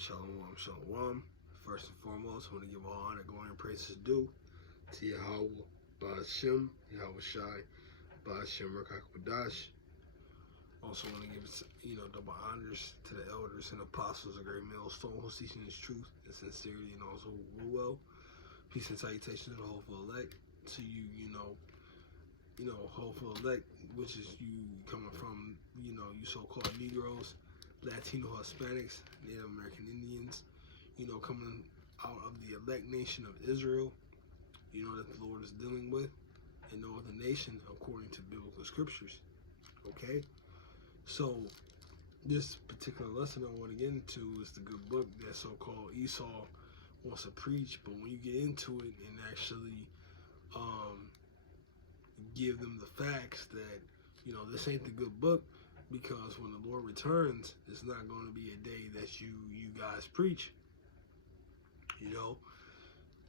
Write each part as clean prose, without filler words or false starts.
Shalom, shalom. First and foremost, I want to give all honor, glory, and praises due to Yahweh, Ba'ashem, Yahweh Shai, Ba'ashem, Rakakwadash. Also want to give, double honors to the elders and apostles of Great Millstone who's teaching this truth and sincerity and also rule well. Peace and salutations to the hopeful elect, to you, hopeful elect, which is you coming from, you so-called Negroes, Latino Hispanics, Native American Indians, coming out of the elect nation of Israel, that the Lord is dealing with, and no other nation according to biblical scriptures. Okay? So, this particular lesson I want to get into is the good book that so-called Esau wants to preach, but when you get into it and actually give them the facts that, this ain't the good book, because when the Lord returns, it's not going to be a day that you guys preach.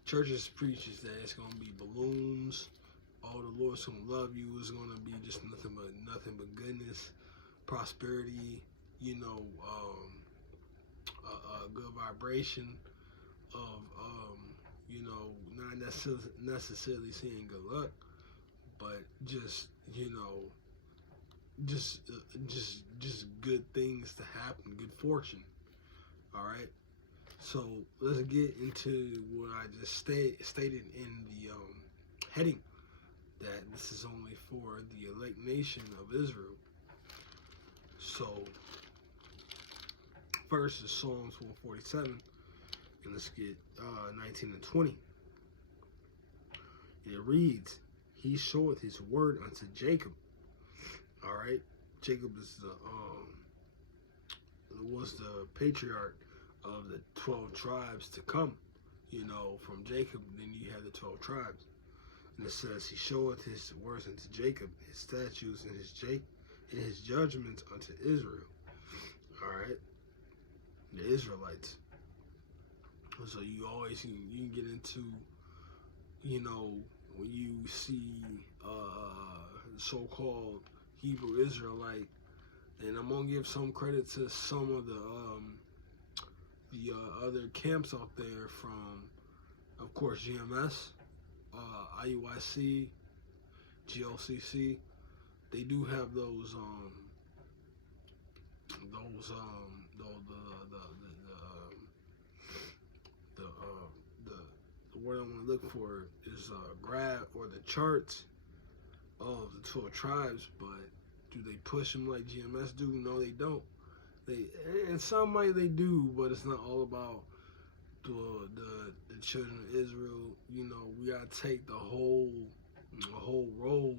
Churches preaches that it's going to be balloons. All the Lord's going to love you. Is going to be just nothing but goodness, prosperity. A good vibration of not necessarily seeing good luck, but just good things to happen, good fortune. All right. So let's get into what I just stated in the heading, that this is only for the elect nation of Israel. So first is Psalms 147, and let's get 19 and 20. And it reads, "He showeth his word unto Jacob." All right, Jacob is was the patriarch of the 12 tribes to come. From Jacob, then you have the 12 tribes. And it says, "He showeth his words unto Jacob, his statutes and his judgments unto Israel." All right, the Israelites. So you can get into, when you see so-called Hebrew Israelite, and I'm gonna give some credit to some of the other camps out there from, of course, GMS, IUIC, GLCC. They do have those the word I want to look for is graph or the charts of the 12 tribes, but do they push them like GMS do? No, they don't. And some might they do, but it's not all about the children of Israel. We gotta take the whole role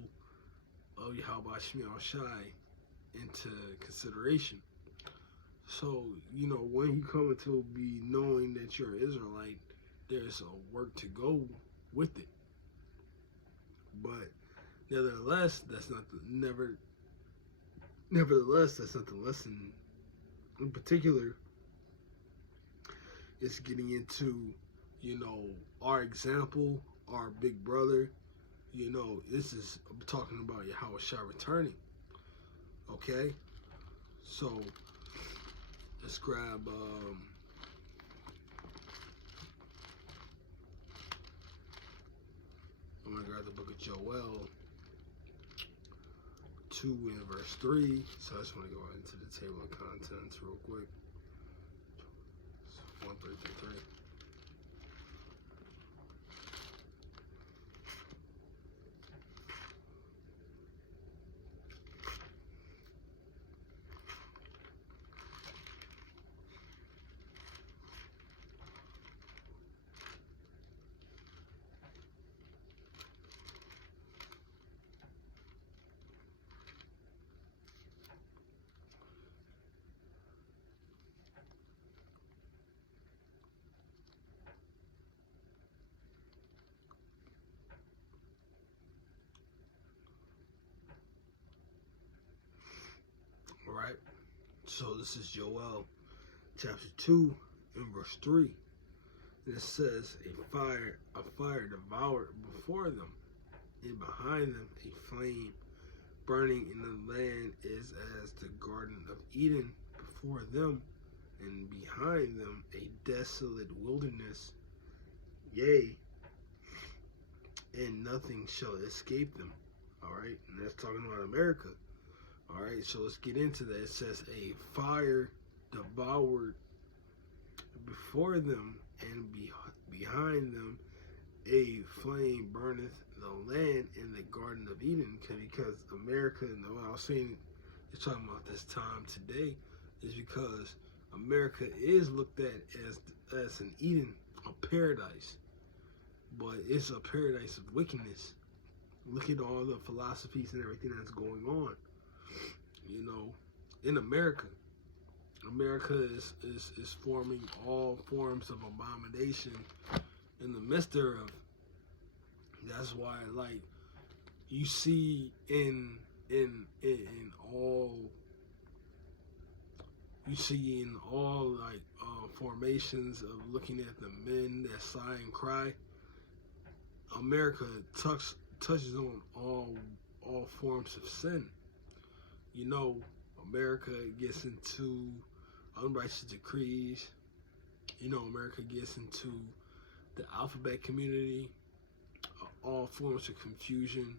of Yahweh Shai into consideration. So, when you come to be knowing that you're an Israelite, there's a work to go with it. But nevertheless, that's not the lesson in particular. It's getting into, our example, our big brother. This is talking about Yahweh Shai returning. Okay? So, let's grab, I'm going to grab the book of Joel 2 and verse 3. So I just want to go into the table of contents real quick. 1, 3, 3, 3. All right. So this is Joel chapter 2 and verse 3. And it says, a fire devoured before them, and behind them a flame burning in the land is as the Garden of Eden before them, and behind them a desolate wilderness, yea, and nothing shall escape them. All right, and that's talking about America. All right, so let's get into that. It says, a fire devoured before them, and behind them a flame burneth the land in the Garden of Eden. Because America, and what I was saying, it's talking about this time today, is because America is looked at as an Eden, a paradise, but it's a paradise of wickedness. Look at all the philosophies and everything that's going on. You know, in America is forming all forms of abomination in the midst thereof. That's why, like, you see in all like formations of looking at the men that sigh and cry. America touches on all forms of sin. You know, America gets into unrighteous decrees. You know, America gets into the alphabet community, all forms of confusion.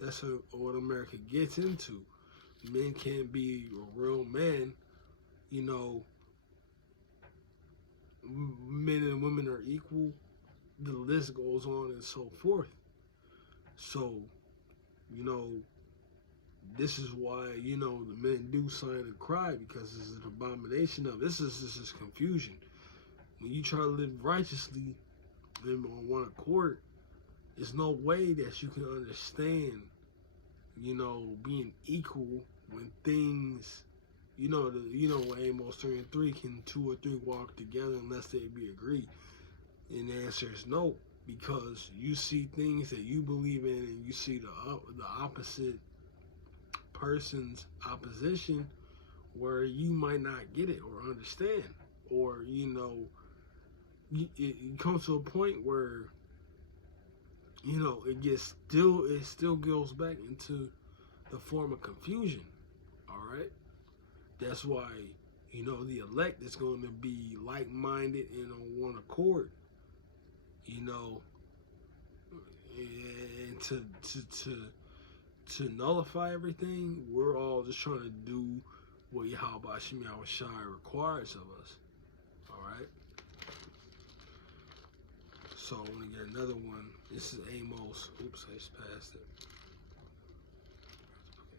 That's what America gets into. Men can't be a real man. You know, men and women are equal. The list goes on and so forth. So, you know, this is why, you know, the men do sigh and cry, because this is an abomination of this is confusion. When you try to live righteously and on one accord, there's no way that you can understand, you know, being equal when things, you know, Amos 3:3, can 2 or 3 walk together unless they be agreed? And the answer is no, because you see things that you believe in, and you see the opposite person's opposition, where you might not get it or understand, or, you know, it comes to a point where, you know, it still goes back into the form of confusion. All right, that's why, you know, the elect is going to be like-minded and on one accord. You know, and to nullify everything, we're all just trying to do what Yahweh Shai requires of us. All right. So I want to get another one. This is Amos. Oops, I just passed it.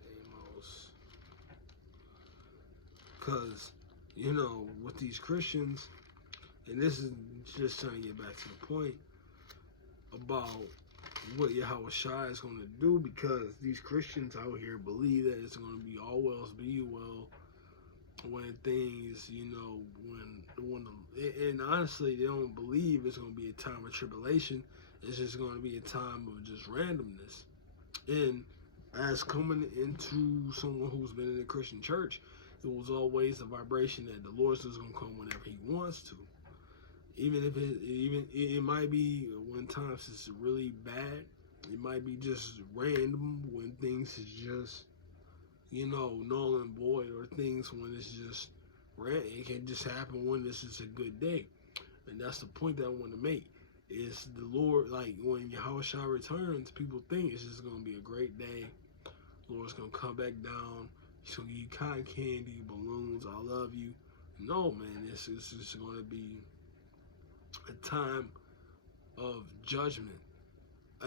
Amos. Because, you know, with these Christians, and this is just trying to get back to the point about what Yahweh Shai is going to do, because these Christians out here believe that it's going to be all well, be well, when things, you know, and honestly, they don't believe it's going to be a time of tribulation. It's just going to be a time of just randomness. And as coming into someone who's been in the Christian church, it was always the vibration that the Lord's is going to come whenever He wants to. Even if it might be when times it's really bad, it might be just random when things is just, you know, null and void, or things when it's just random. It can just happen when this is a good day. And that's the point that I want to make. Is the Lord, like, when Yahweh Shai returns, people think it's just going to be a great day. The Lord's going to come back down. He's going to give you cotton candy, balloons, I love you. No, man, it's just going to be a time of judgment.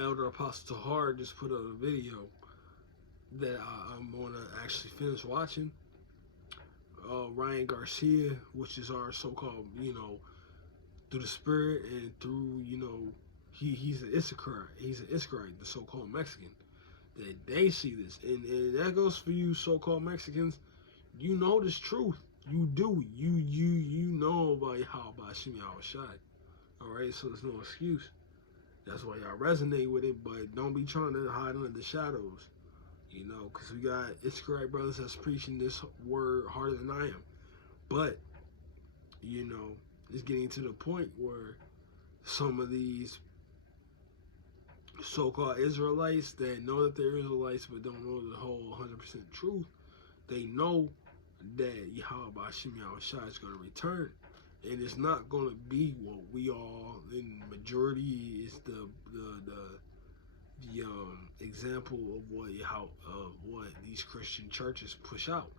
Elder Apostle Tahar just put up a video that I'm going to actually finish watching. Ryan Garcia, which is our so-called, you know, through the spirit and through, you know, he's an Issacharite, the so-called Mexican. That they see this, and that goes for you so-called Mexicans. You know this truth. You do. You know about Yahweh Shai. All right, so there's no excuse. That's why y'all resonate with it, but don't be trying to hide under the shadows. You know, because we got Issacharite brothers that's preaching this word harder than I am. But, you know, it's getting to the point where some of these so-called Israelites that know that they're Israelites but don't know the whole 100% truth, they know that Yahweh Hashem Yahushua is going to return. And it's not going to be what we all, in majority, is the example of what these Christian churches push out.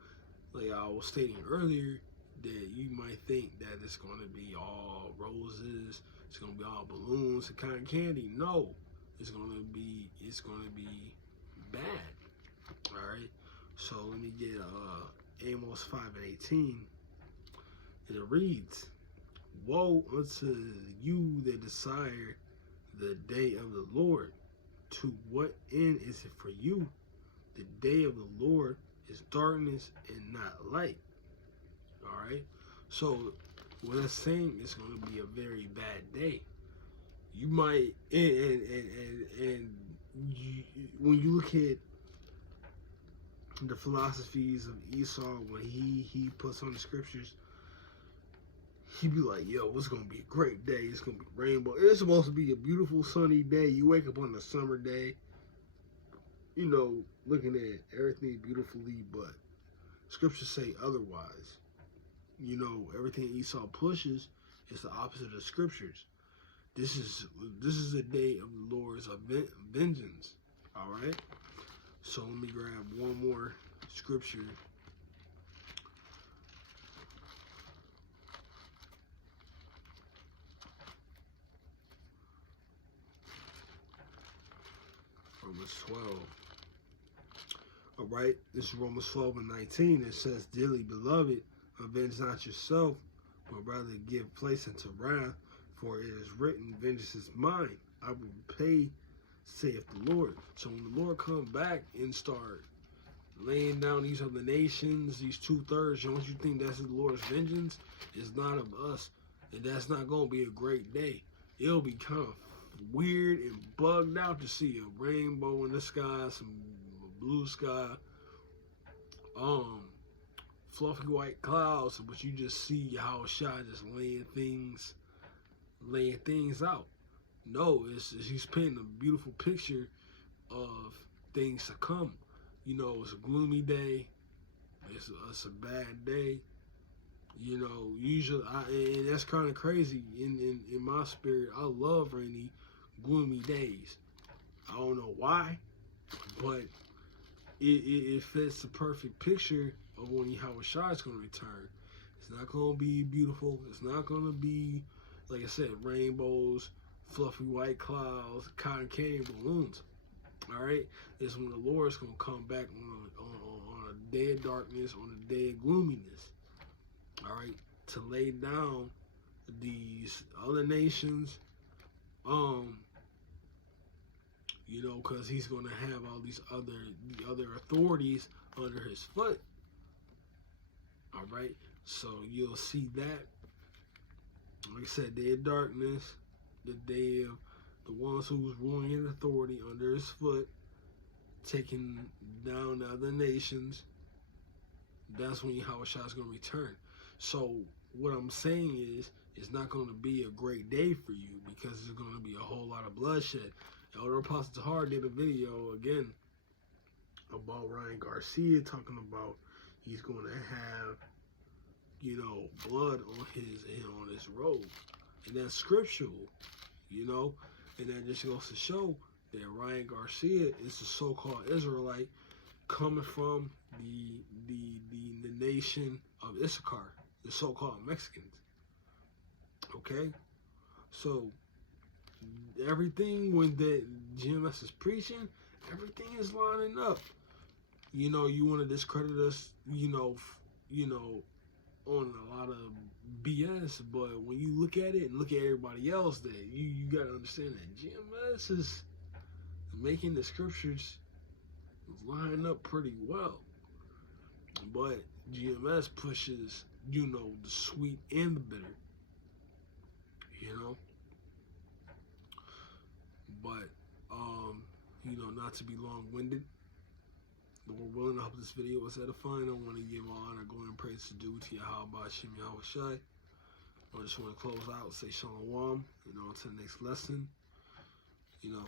Like I was stating earlier, that you might think that it's going to be all roses, it's going to be all balloons and cotton candy. No, it's going to be bad. All right. So let me get Amos 5:18. And it reads, "Woe unto you that desire the day of the Lord. To what end is it for you? The day of the Lord is darkness and not light." All right. So what it's saying is going to be a very bad day. You might and when you look at the philosophies of Esau, when he puts on the scriptures, he be like, yo, it's going to be a great day. It's going to be rainbow. It's supposed to be a beautiful sunny day. You wake up on a summer day, you know, looking at everything beautifully, but scriptures say otherwise. You know, everything Esau pushes is the opposite of the scriptures. This is a day of the Lord's vengeance. All right? So let me grab one more scripture. Romans 12. All right, this is Romans 12:19. It says, "Dearly beloved, avenge not yourself, but rather give place unto wrath, for it is written, vengeance is mine, I will repay, saith the Lord." So when the Lord come back and start laying down these other nations, these 2/3, don't you think that's the Lord's vengeance? It's not of us, and that's not going to be a great day. It'll be kind of weird and bugged out to see a rainbow in the sky, some blue sky, fluffy white clouds, but you just see how Shai just laying things out. No, he's painting a beautiful picture of things to come. You know, it's a gloomy day. It's a bad day. You know, usually, and that's kind of crazy. In my spirit, I love rainy, gloomy days. I don't know why, but it fits the perfect picture of when Yahweh Shai is going to return. It's not going to be beautiful. It's not going to be, like I said, rainbows, fluffy white clouds, cotton candy balloons. All right, it's when the Lord is going to come back on a day of darkness, on a day of gloominess. All right, to lay down these other nations, you know, because he's going to have all these other authorities under his foot. All right, so you'll see that. Like I said, day of darkness, the day of the ones who's ruling in authority under his foot, taking down other nations. That's when Yahweh Shai is going to return. So what I'm saying is, it's not going to be a great day for you, because there's going to be a whole lot of bloodshed. Elder Apostle Tahar did a video again about Ryan Garcia, talking about he's going to have, you know, blood on his robe, and that's scriptural, you know, and that just goes to show that Ryan Garcia is a so-called Israelite coming from the nation of Issachar, the so-called Mexicans. Okay, so everything when the GMS is preaching, everything is lining up. You know, you want to discredit us, you know, on a lot of BS, but when you look at it and look at everybody else, that you got to understand that GMS is making the scriptures line up pretty well. But GMS pushes, you know, the sweet and the bitter, you know. But, you know, not to be long-winded, Lord willing, I hope this video was edifying. I want to give all honor, glory, and praise to due to Yahweh Hashem Yahushai. I just want to close out, say shalom, you know, until the next lesson. You know,